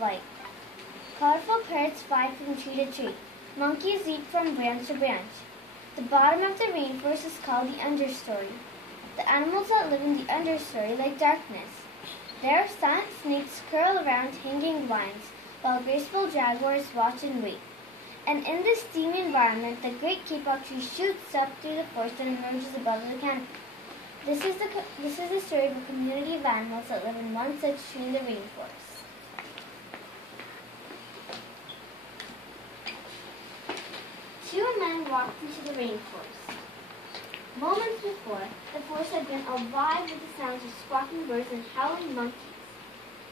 light. Colorful parrots fly from tree to tree. Monkeys leap from branch to branch. The bottom of the rainforest is called the understory. The animals that live in the understory like darkness. There, silent snakes curl around hanging vines, while graceful jaguars watch and wait. And in this steamy environment, the great Kapoke tree shoots up through the forest and emerges above the canopy. This is the story of a community of animals that live in one such tree in the rainforest. Two men walked into the rainforest. Moments before, the forest had been alive with the sounds of squawking birds and howling monkeys.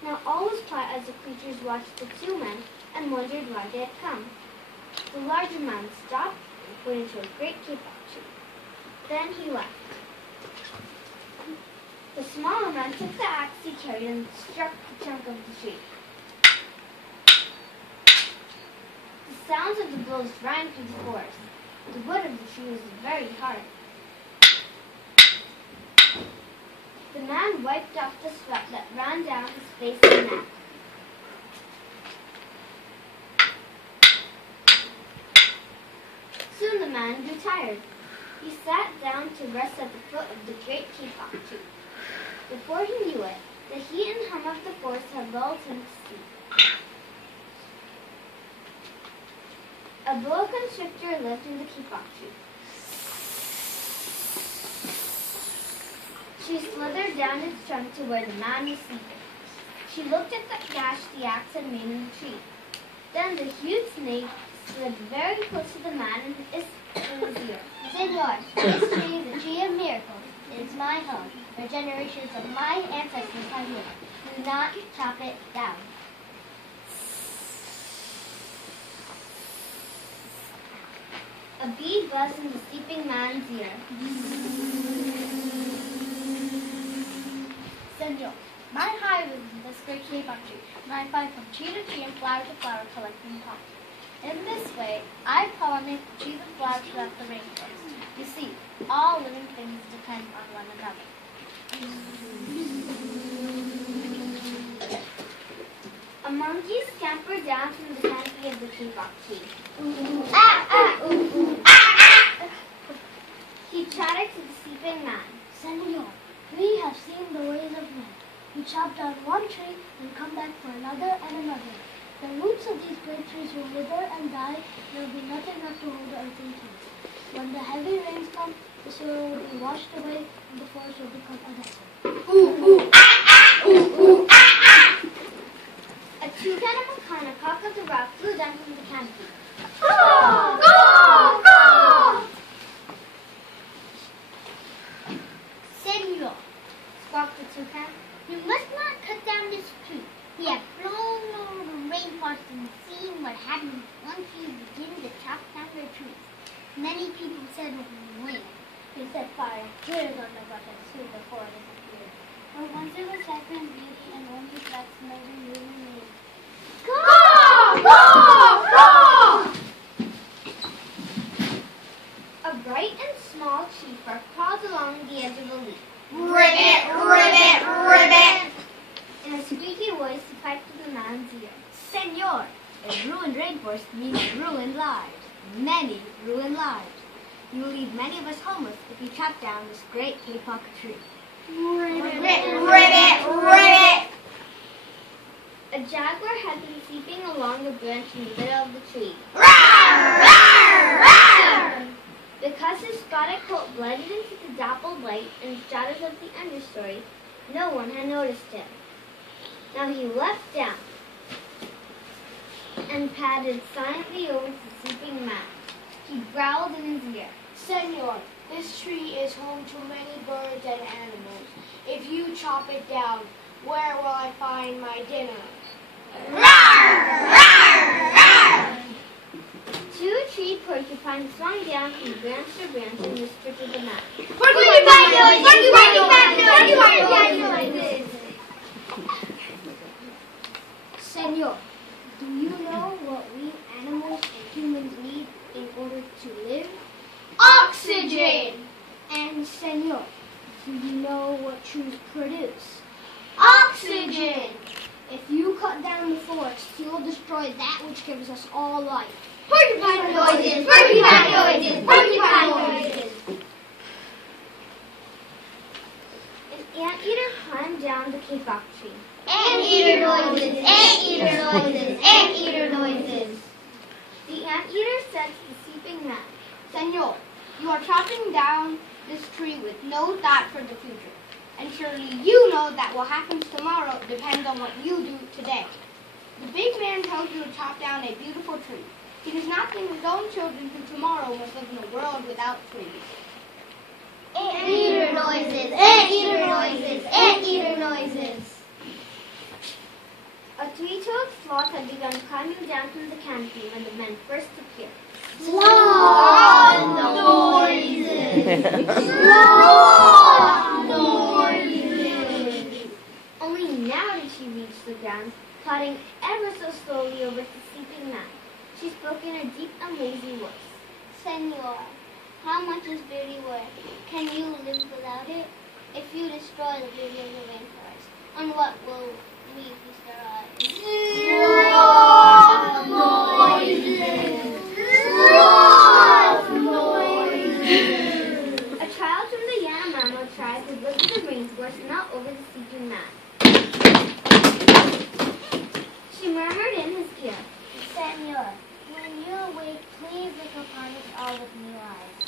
Now all was quiet as the creatures watched the two men and wondered why they had come. The larger man stopped and pointed to a great Kapoke tree. Then he left. The smaller man took the axe he carried and struck the trunk of the tree. The sounds of the blows rang through the forest. The wood of the tree was very hard. The man wiped off the sweat that ran down his face and neck. Soon the man grew tired. He sat down to rest at the foot of the great Kapoke tree. Before he knew it, the heat and hum of the forest had lulled him to sleep. A boa constrictor lived in the Kapoke tree. She slithered down its trunk to where the man was sleeping. She looked at the gash the axe had made in the tree. Then the huge snake slid very close to the man and hissed in his ear. Senor, this tree is a tree of miracles. It is my home, where generations of my ancestors have lived. Do not chop it down. A bee buzzed in the sleeping man's ear. Senor, my hive is in this great Kapoke tree, and I fly from tree to tree and flower to flower collecting pollen. In this way, I pollinate the trees and flowers throughout the rainforest. You see, all living things depend on one another. A monkey scampered down from the canopy of the Kapoke tree. He chattered to the sleeping man. Senor, we have seen the ways of men. We chop down one tree and come back for another and another. The roots of these great trees will wither and die. There will be nothing left to hold the earth in place. When the heavy rains come, the soil will be washed away and the forest will become a desert. A toucan and a macaw and a cock of the rock flew down from the canopy. Go! Go! Go! Senor, Squawked the toucan. you must not cut down this tree. We have flown over the rainforest and seen what happens once you begin to chop down the trees. Many people said wind. They said fire. Tears on the bush and soon the forest disappeared. But once it was life and beauty and only black smelling really remained. Go! Go! Go! A bright and small tree frog crawled along the edge of a leaf. Ribbit! Ribbit! Ribbit! In a squeaky voice, he piped to the man's ear. Senor, a ruined rainforest means ruined lives. Many ruined lives. You will leave many of us homeless if you chop down this great Kapoke tree. Ribbit! Ribbit! Ribbit! A jaguar had been sleeping along a branch in the middle of the tree. Rawr! Rawr! Rawr! Because his spotted coat blended into the dappled light and shadows of the understory, no one had noticed him. Now he leapt down and padded silently over to the sleeping man. He growled in his ear. Senor, this tree is home to many birds and animals. If you chop it down, where will I find my dinner? Rawr! Rawr! Rawr! Two tree porcupines swung down from branch to branch and whispered to the man. Porcupine noise! Porcupine noise! Senor, do you know what we animals and humans need in order to live? Oxygen! And senor, do you know what trees produce? Oxygen! If you cut down this forest, you will destroy that which gives us all life. Porcupine noises! Porcupine noises! Porcupine noises! An anteater climbed down the Kapoke tree. Anteater noises! Anteater noises! Anteater noises! The anteater said to the sleeping man, Senor, you are chopping down this tree with no thought for the future. And surely you know that what happens tomorrow depends on what you do today. The big man tells you to chop down a beautiful tree. He does not think his own children who tomorrow must live in a world without trees. Anteater noises! Anteater noises! Anteater noises! a three-toed sloth had begun climbing down from the canopy when the men first appeared. Sloth noises! Sloth noises! Only now did she reach the ground, plodding ever so slowly over the sleeping man. She spoke in a deep and lazy voice. Senor, how much is beauty worth? Can you live without it? If you destroy the beauty of the rainforest, on what will we feast our eyes? Sloth noises! Sloth noises! A child from the Yanomamo tribe who lived in the rainforest knelt over the sleeping man. She murmured in his ear, Senor, when you awake, please look upon us all with new eyes.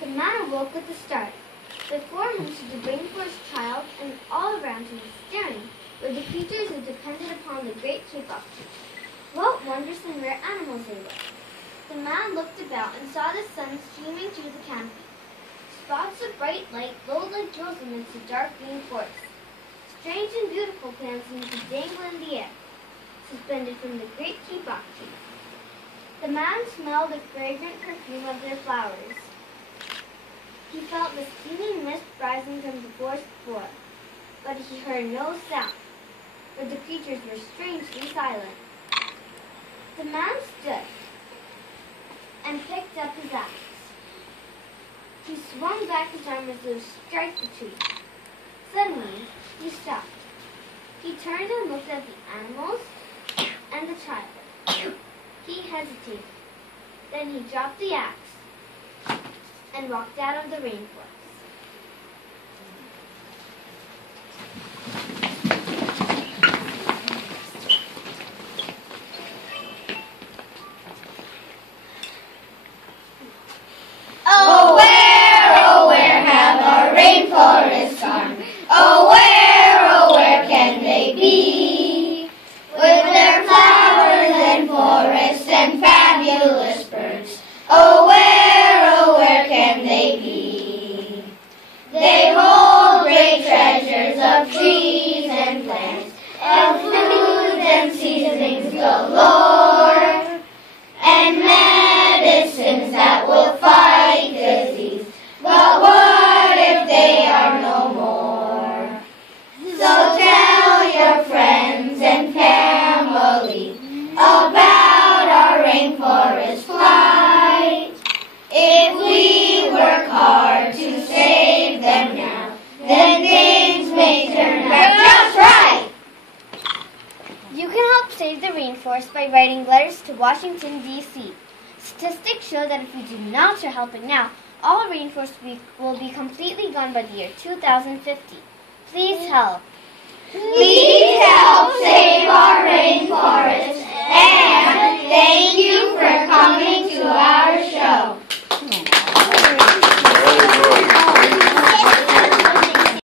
The man awoke with a start. Before him stood the rainforest child, and all around him, staring, were the creatures who depended upon the great Kapoke tree. What wondrous and rare animals they were! The man looked about and saw the sun streaming through the canopy. Spots of bright light glowed like jewels amidst the dark green forest. Strange and beautiful plants seemed to dangle in the air, suspended from the great Kapoke tree. The man smelled the fragrant perfume of their flowers. He felt the steaming mist rising from the forest floor, but he heard no sound, for the creatures were strangely silent. The man stood and picked up his axe. He swung back his arm as though to strike the tree. Suddenly, he stopped. He turned and looked at the animals and the child. He hesitated. Then he dropped the axe and walked out of the rainforest. Oh, where have our rainforests gone? Oh, where can they be? With their flowers and forests and fabulous birds. Oh, where can they be? They hold great treasures of trees and plants, of foods and seasonings galore, and medicines that will fight disease. But what if they are no more? So tell your friends and family about our rainforest flight. If we work hard to save them now, then things may turn out just right. You can help save the rainforest by writing letters to Washington, D.C. Statistics show that if we do not start helping now, all rainforests will be completely gone by the year 2050. Please help. Please help save